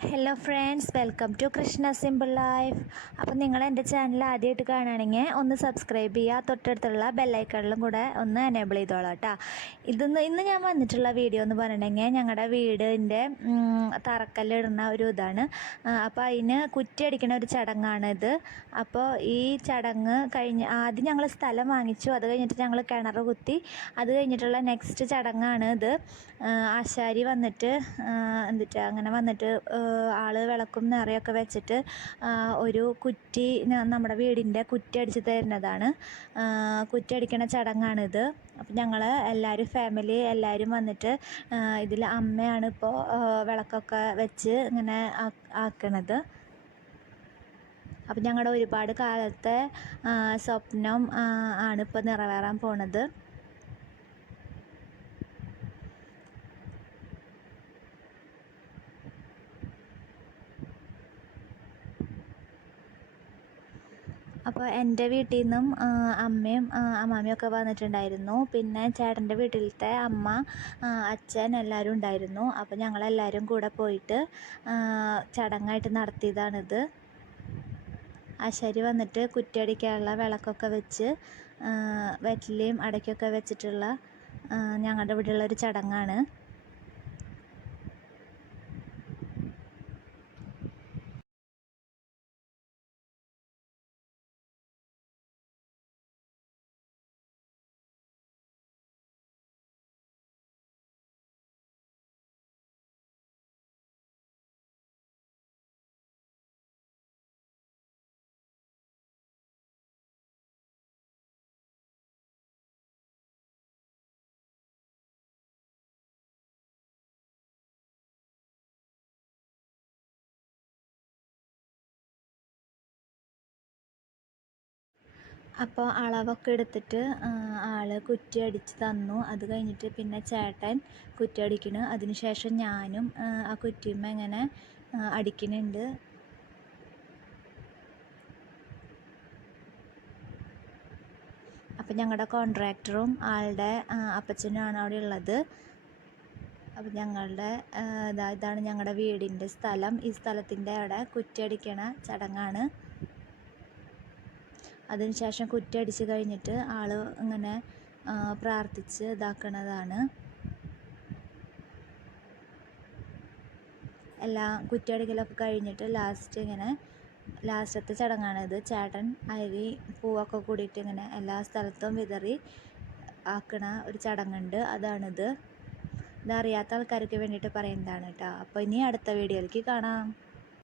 Hello friends welcome to Krishna simple life അപ്പോൾ നിങ്ങൾ എന്റെ ചാനൽ ആദ്യമായിട്ട് കാണുകയാണെങ്കിൽ ഒന്ന് സബ്സ്ക്രൈബ് ചെയ്യുക തൊട്ടടുത്തുള്ള ബെല്ലൈക്കണിലും കൂടെ ഒന്ന് എനേബിൾ ചെയ്തോളാം കേട്ടോ ഇതൊന്ന് ഇന്ന് ഞാൻ വന്നിട്ടുള്ള വീഡിയോ എന്ന് പറഞ്ഞിട്ടുണ്ടെങ്കിൽ ഞങ്ങളുടെ വീടിന്റെ തറക്കല്ലിടുന്ന ഒരു ഇതാണ്. അപ്പോൾ അതിന് കുറ്റിയടിക്കുന്ന ഒരു ചടങ്ങാണിത് അപ്പോൾ ഈ ചടങ്ങ് കഴിഞ്ഞ് ആദ്യം ഞങ്ങൾ സ്ഥലം വാങ്ങിച്ചു. അത് കഴിഞ്ഞിട്ട് ഞങ്ങൾ കിണർ കുത്തി. അത് കഴിഞ്ഞിട്ടുള്ള നെക്സ്റ്റ് ചടങ്ങാണ് ഇത്. ആശാരി വന്നിട്ട് എന്നിട്ട് അങ്ങനെ വന്നിട്ട് ആൾ വിളക്കും നിറയൊക്കെ വെച്ചിട്ട് ഒരു കുറ്റി നമ്മുടെ വീടിന്റെ കുറ്റി അടിച്ച് തരുന്നതാണ്. കുറ്റി അടിക്കണ ചടങ്ങാണിത്. അപ്പം ഞങ്ങൾ എല്ലാവരും ഫാമിലി എല്ലാവരും വന്നിട്ട് ഇതിൽ അമ്മയാണ് ഇപ്പോൾ വിളക്കൊക്കെ വെച്ച് ഇങ്ങനെ ആക്കണത്. അപ്പം ഞങ്ങളുടെ ഒരുപാട് കാലത്തെ സ്വപ്നം ആണ് ഇപ്പോൾ നിറവേറാൻ പോണത്. അപ്പോൾ എന്റെ വീട്ടിൽ നിന്നും അമ്മയും അമ്മാമ്മയും ഒക്കെ വന്നിട്ടുണ്ടായിരുന്നു. പിന്നെ ചേട്ടന്റെ വീട്ടിലത്തെ അമ്മ അച്ഛൻ എല്ലാവരും ഉണ്ടായിരുന്നു. അപ്പോൾ ഞങ്ങളെല്ലാവരും കൂടെ പോയിട്ട് ചടങ്ങായിട്ട് നടത്തിയതാണിത്. ആശാരി വന്നിട്ട് കുറ്റിയടിക്കാനുള്ള വിളക്കൊക്കെ വെച്ച് വെറ്റിലയും അടയ്ക്കൊക്കെ വെച്ചിട്ടുള്ള ഞങ്ങളുടെ ഇവിടെയുള്ള ഒരു ചടങ്ങാണ്. അപ്പോൾ അളവൊക്കെ എടുത്തിട്ട് ആൾ കുറ്റി അടിച്ച് തന്നു. അത് കഴിഞ്ഞിട്ട് പിന്നെ ചേട്ടൻ കുറ്റി അടിക്കണു. അതിന് ശേഷം ഞാനും ആ കുറ്റിമ്മ ഇങ്ങനെ അടിക്കുന്നുണ്ട് അപ്പം ഞങ്ങളുടെ കോൺട്രാക്ടറും ആളുടെ അപ്പച്ചനുമാണ് അവിടെ ഉള്ളത്. അപ്പം ഞങ്ങളുടെ ഇതാണ് ഞങ്ങളുടെ വീടിന്റെ സ്ഥലം. ഈ സ്ഥലത്തിന്റെ അവിടെ കുറ്റി അടിക്കണ ചടങ്ങാണ്. അതിന് ശേഷം കുറ്റിയടിച്ച് കഴിഞ്ഞിട്ട് ആൾ ഇങ്ങനെ പ്രാർത്ഥിച്ച് ഇതാക്കണതാണ്. എല്ലാം കുറ്റിയടിക്കലൊക്കെ കഴിഞ്ഞിട്ട് ലാസ്റ്റ് ഇങ്ങനെ ലാസ്റ്റത്തെ ചടങ്ങാണിത്. ചേട്ടൻ അരി പൂവൊക്കെ കൂടിയിട്ട് ഇങ്ങനെ എല്ലാ സ്ഥലത്തും വിതറി ആക്കണ ഒരു ചടങ്ങുണ്ട്. അതാണിത്. ഇതറിയാത്ത ആൾക്കാർക്ക് വേണ്ടിയിട്ട് പറയുന്നതാണ് കേട്ടോ. അപ്പോൾ ഇനി അടുത്ത വീഡിയോയിലേക്ക് കാണാം.